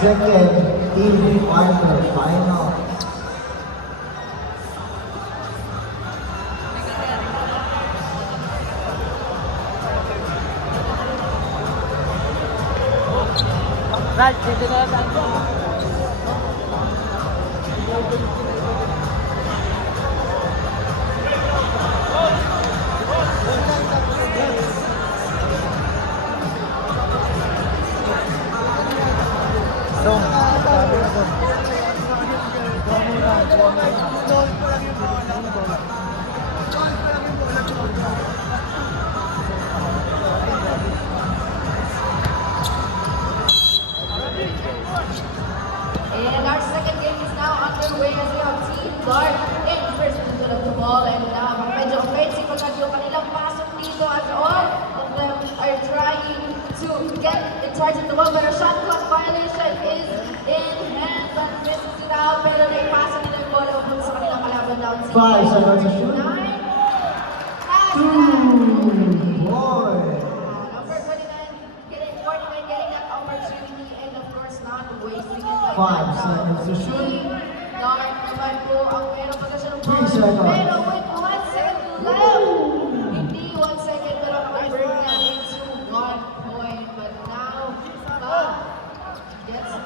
second team quarter final. Ralph, dito na lang tayo. And our second game is now underway as we have Team Dark in first position of the ball. And now, medyo offensive agad yung kanilang pasok dito as all of them are trying to get in charge of the ball. But a shot clock violation is in hand and misses it out. Pero naipasa nila yung ball upon sa kanilang kalaban down. 5 seconds to shoot. 2 boy. Number 29 getting that opportunity and of course not wasting it. 5 seconds to shoot. Dark naman po ang meron pa siya ng 3 seconds. Pero with 1 second left. Hindi 1 second pero nakaburn niya into 1 point. But now, gets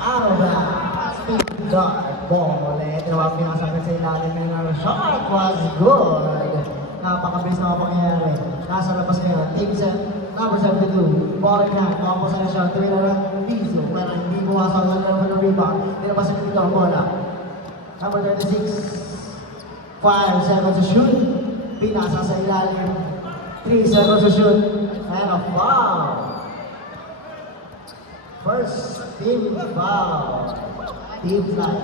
Out of that. Dark ball ulit. Tinawag pinasakit sa ilalim ng shot was good. Napakabilis na pangyayari. Nasa labas ngayon. Team set. Number 72. Ball in hand. Kapos na siya. Tumira ng piso. Pero hindi bumasok lang ng rebound. Tinapasin dito ang bola. Number 36. 5 seconds to shoot. Pinasa sa ilalim. 3 seconds to shoot. And a foul. First team foul. Team fly.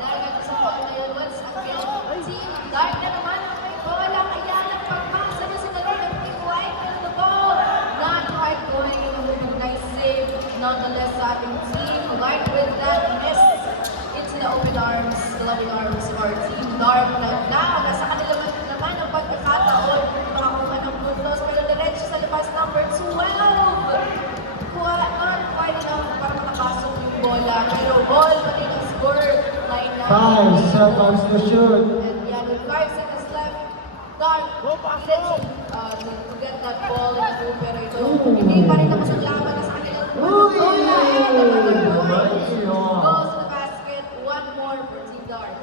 dahil nga sa foul na yun, once again, Team Dark na naman ang may bola. Kaya ang pagpasa na sila rin ang Team White on the ball. Not quite going in with a nice save. Nonetheless, sa ating Team White with that miss into the open arms, the loving arms of our Team Dark na nasa kanila naman ang pagkakataon makakuha ng puntos. Pero diretso sa labas number 12. Not quite enough para makapasok yung bola. Pero ball pa din ang score line na. 5 seconds to shoot. And yan, with 5 seconds left, Dark to get that ball in the pero ito, hindi pa rin tapos ang laban na sa kanilang Uy! bola. And another point Ayun. goes to the basket. One more for Team Dark.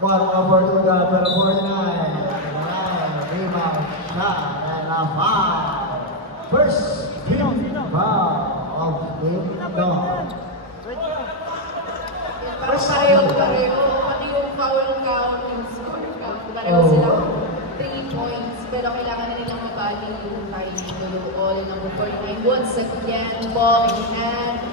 One more for Tuga, pero 49. Rebound shot and a foul. First team foul of Team Dog. Parang pareho, pati yung foul count, yung score count, pareho silang 3 points, pero kailangan na nilang mabali yung time dito. All number 49, once again, ball in hand,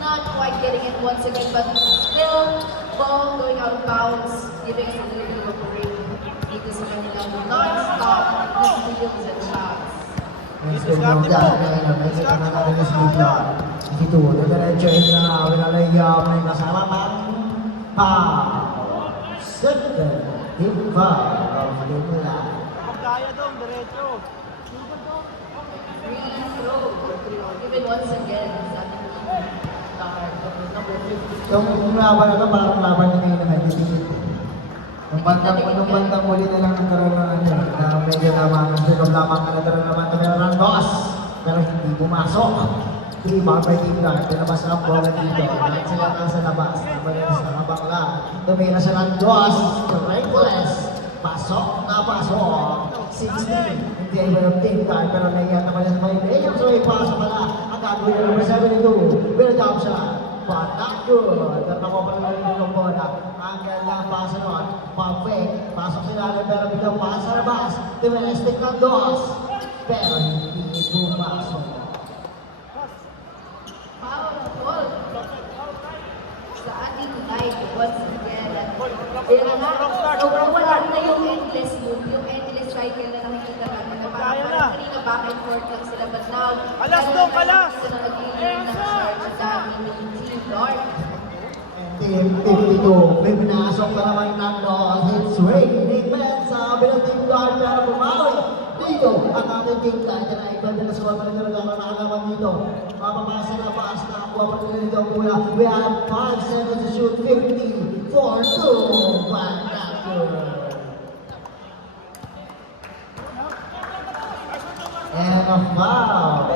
not quite getting it once again, but still, ball going out of bounds, giving us a little bit of a break dito sa kanilang non-stop na steals and shots. Let's go now dahil nakikita na natin yung slipla. Ito, nagdiretso na winalaya may kasama pang foul. Second team foul of Manila. Kaya doon, diretso. Free throw, given once again sa ating Dark, number 50. Yung laban na ito, parang laban na ngayon na nagtitipid. Nung bandang uli na lang nagkaroon ng ano, na medyo lamang, pero lamang na nagkaroon naman ito meron ng toss, pero hindi pumasok. Rebound by Team Dark, tinabas ng bola dito, lahat sila nasa labas, nabalis na kabakla, tumira siya ng toss, reckless, pasok na pasok, 16, hindi ay meron Team Dark, pero naiyan naman yung may layup, so may pasok pala, ang gagawin ng number 72, will jump shot. But not good. Natako pa lang yung bola. Ang ganda pasa nun. Pag-fake. Pasok sila ng pero biglang pasa sa labas. Domestic ng dos. Pero hindi pumasok. Foul ball sa ating night once again. Pero nga, sobrang wala na yung endless loop, yung endless cycle na nakikita natin na parang kanina back and forth lang sila. But now, Alas doon, alas! sila nag-iiling ng charge at dami ng Team Dark. Team 52. May pinasok na naman ng dos. It's raining defense. Sabi ng Team Guard pero bumawi. dito ang ating team line. Yan ay pwede na score pa rin talaga ang nakagawan dito. Mapapasa na paas na nakuha pa rin dito ang mula. We have 5 seconds to shoot. 50, 4, 2, 1, and a foul.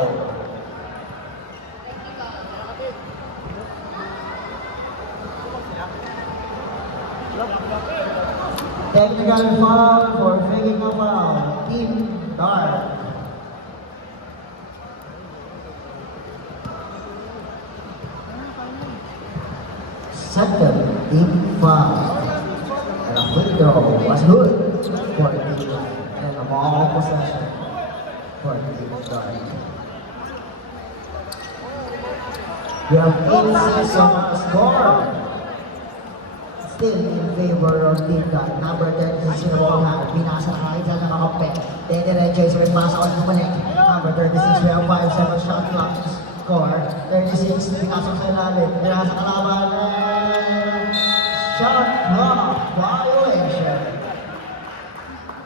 Technical foul for making a foul. Team Dark. Second team foul. And a free throw was good for Team Dark. And a ball possession for Team Dark. We have 8 seconds on the score. Still in favor of Team Dark. Number 10 is Sinabona. Pinasa na kahit saan nakakampi. Dediretso is rin pasa on kumalik. Number 36, we have 5 seconds shot clock. Score 36, pinasok sa ilalim. Pinasa kalaban. Shot clock violation.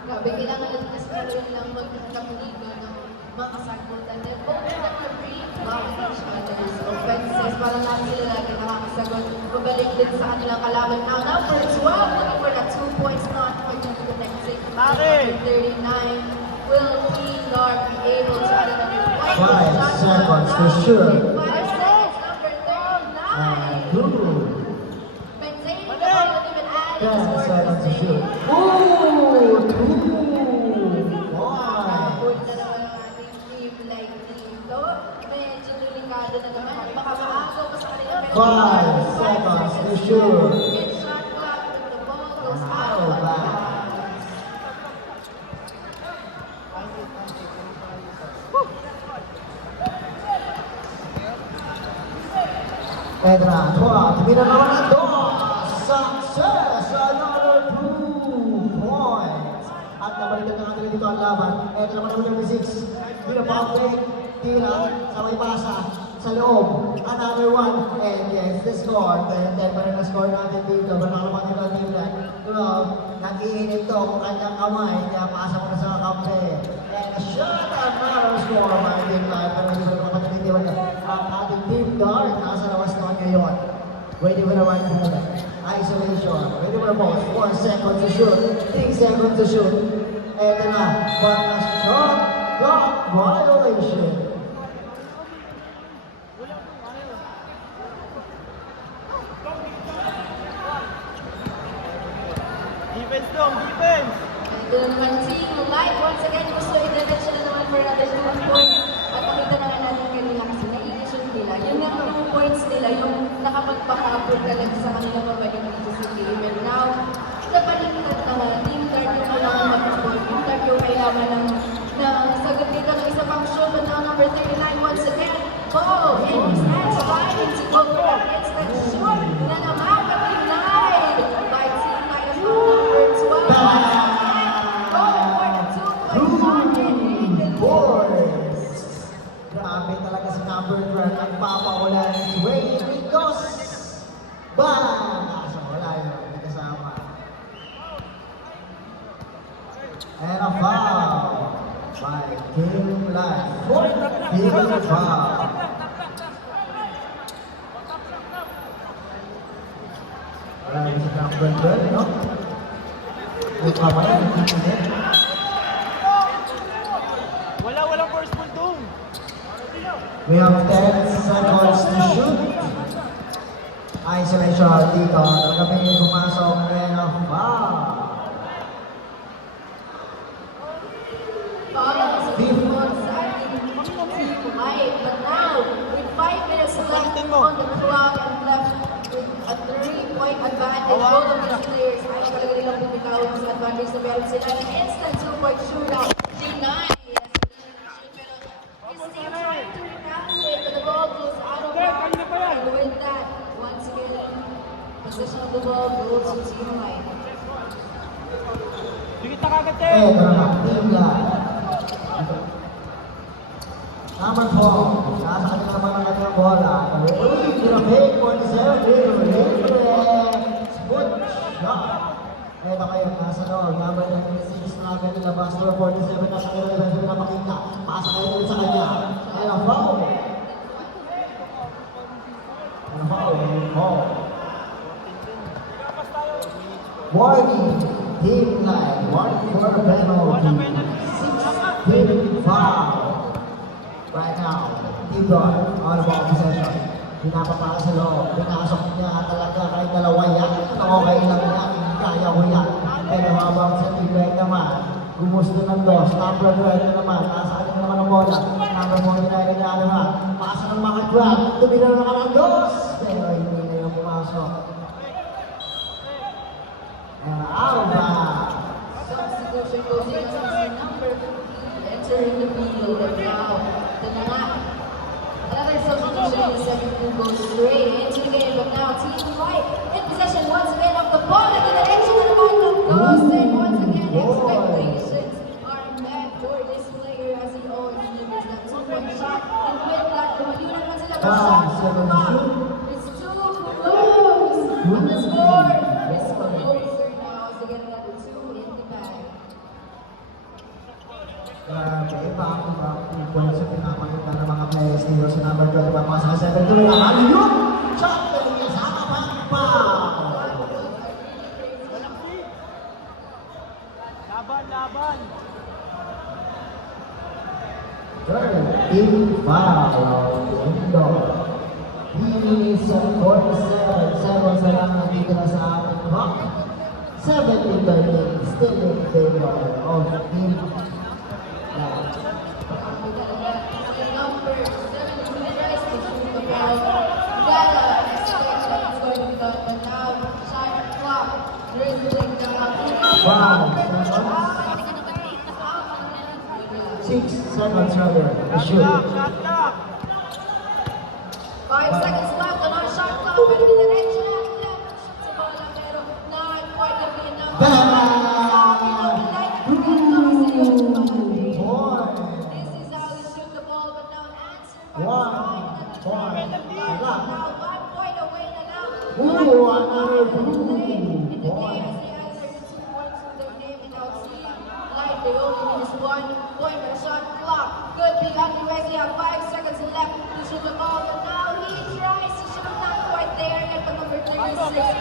Grabe, kailangan natin lang magkakapaligo ng mga sagutan. Then, both of them are free backing each other's offenses. Para natin sila lagi nakakasagot. Pabalik din sa kanilang kalaban. Now, number 12, looking for that 2 points not for them to connect. Number 39, will Team Dark be able to add another point? 5 seconds to shoot. 5 seconds, number 39. Maintaining the ball, not even adding 10 score to seconds to the shoot. same. Ooh, 2 Good points. na naman ang ating team like dito. Medyo delikado na naman. Baka maagaw pa sa kanila. 5 seconds to shoot. It's shot clock with the ball goes out. Wow, bad. Pedra, tumira naman ang dos. Success! Another 2 points. At nabalikan na kanila dito ang laban. Ito naman ang number 6. Pinapag-take, tira, sa may basa, sa loob. Another 1, and yes, the score. 10 pa rin ang score natin dito. Panakalaman nito ang team line. Nag-iinit to kung kanyang kamay. Kaya pasa mo na sa kampe. And a shot, another score. My team line. Pero hindi ko kapatid ang ating team Dark. Nasa labas naman ngayon. Waiting for the right moment. Isolation. Waiting for the ball. 4 seconds to shoot. 3 seconds to shoot. Eto na. But a shot clock violation. Defense dong, defense! Ito na naman Team Light. Once again, gusto i-diretso na naman for another 2 points. At nakita na nga natin kanina kasi nai-shoot nila. Yung nga yung points nila, yung nakapagpakapur talaga sa kanila pabalik dito sa game. And now, nabaliktad naman. Team Dark yung kailangan mag-report. Team Dark yung kailangan ng sagot dito ng isa pang shoot. But now, number 39 once again. Ball in his hands. Trying to go for that instant shoot na naman kapinay by Team Light as well. Number 12. Grabe talaga si number 12. Nagpapaulan ni Wayne Ricos. Bang! Kaso wala yun. Hindi kasama. And a foul by Team Light. Fourth team foul. Wala yun si number 12, no? Nagpapaulan. Walang first ball dong! We have 10 seconds to shoot. Isolation dito. Kami yung pumasok and a foul. Foul is a foul sa ating Team Light. But now, with 5 minutes left on the clock and left with a 3-point advantage, both of these players ay talaga nilang bumitaw sa advantage na meron sila. An instant 2-point shootout. G9. With that, once again, possession of the ball goes to Team Light. Dikit na kagad Eh, eh! naman, Team Light. Number 4. Nasa kanila naman ang kanyang bola. Uy, grabe, 47. Spot shot. Ito ngayon, nasa loob, number 96, struggle nilabas, number 47, nasa kanya, na makita, pasa kayo ulit sa kanya, and a foul! And a foul, foul. Warning, team line, warning for penalty, 6-team foul. Right now, team guard, on the ball possession. Pinapapaka sa loob, pinasok niya talaga kahit dalawa yan. Okay lang yan, kaya ko yan. Pero habang sa team right naman, gumusto ng dos, number 12 na naman, nasa atin naman ang bola. Number 49 na naman, pasa ng mga grab, tumira na naman ang dos. Pero hindi na yung pumasok. And out back. Substitution goes in as number 15 entering the field and now the Nangat. Another substitution in the second who goes straight into the game, but now Team Fight in possession once again of the ball and the direction of the ball goes in once again. Expectations are met for this player as he always delivers that 2-point shot and with that, Kumalunan man sila ng shot clock. It's too close and the score is closer now as they get another 2 in the bag. Grabe, back-to-back points sa pinapakita ng mga players dito sa number 12. Pasa sa 7-2 na aliyup! Shot! Pero niya sa kapag-foul! Laban! Third team foul. Indo. Minutes of 47 seconds na lang nandito na sa ating clock. 17-13, still in favor of team Live. Number 7 tries to shoot the ball. Gotta expect that it's going to be done, but now shot clock dribbling down. Wow. 6 seconds rather to shoot. 5 seconds left on our shot clock and the direction at left shoots the ball pero not quite gonna be enough. This is how we shoot the ball, but now answer by now 1 point away na lang. Ooh, another In the game as they answer the 2 points of their name in our team. Like they only need is 1 point on the shot clock. Could be Andy Wesley have 5 seconds left to shoot the ball, but now he tries to shoot, not quite there yet, but number 36 has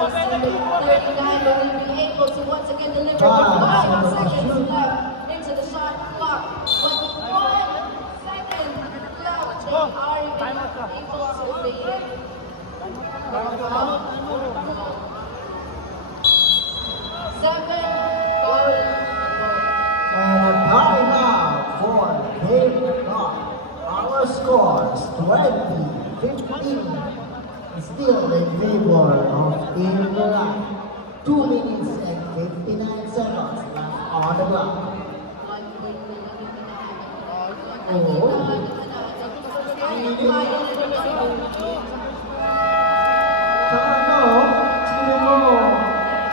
39 will be able to once again deliver with 5 seconds left into the shot clock. But 1 second left, they are able to evade it. Seven goal. And a timeout for Game Clock. Our scores 20-15. Still in favor of Team Live. 2 minutes and 59 seconds left on the clock. Saka sino mo,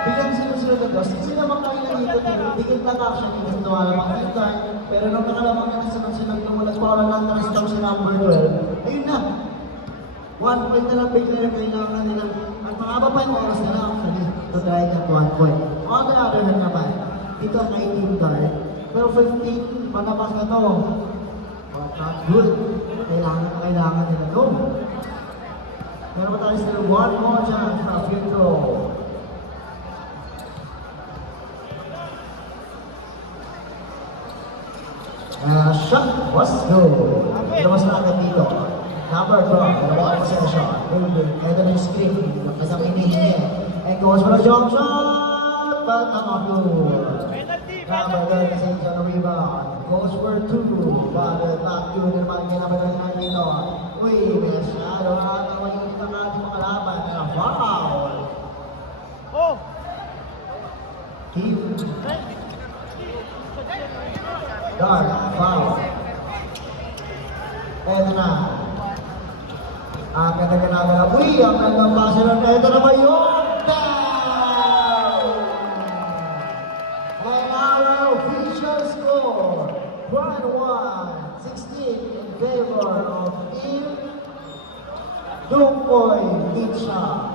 bigyan sinusunod na dos. Sino makailan dito, bigyan lang actually kasi tumalamang yung time. Pero nung nakalamang yung sunod-sunod tumulat pa wala ng trust sa number 12. Ayun na. 1 point na lang bigla na kailangan nilang at mahaba pa yung oras na lang actually to try at 1 point. On the other hand naman, dito kay Team Guard, pero 15, panapas na to. Not good. Kailangan nila to. Meron pa tayo still 1 more chance for a free throw. Shot was good. Labas na agad dito. Number 12, dalawang possession. Ito na yung screen. Nakasang inihingi. And goes for a jump shot. But nakaploor. Number 30 kasi yung rebound. Goes for 2. But back to the naman yung number 29 dito. Uy, masyado na naman yung dito na ating mga laban. And a foul. Keep. Dark, foul. Eto na. Ang ganda-ganda na. Uy, ang gandang base lang. Eto na ba yun? Down! And our official score, 1-1, 16 in favor of Team Dungkoy Teacher.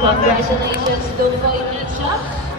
Congratulations to Boy Nicha.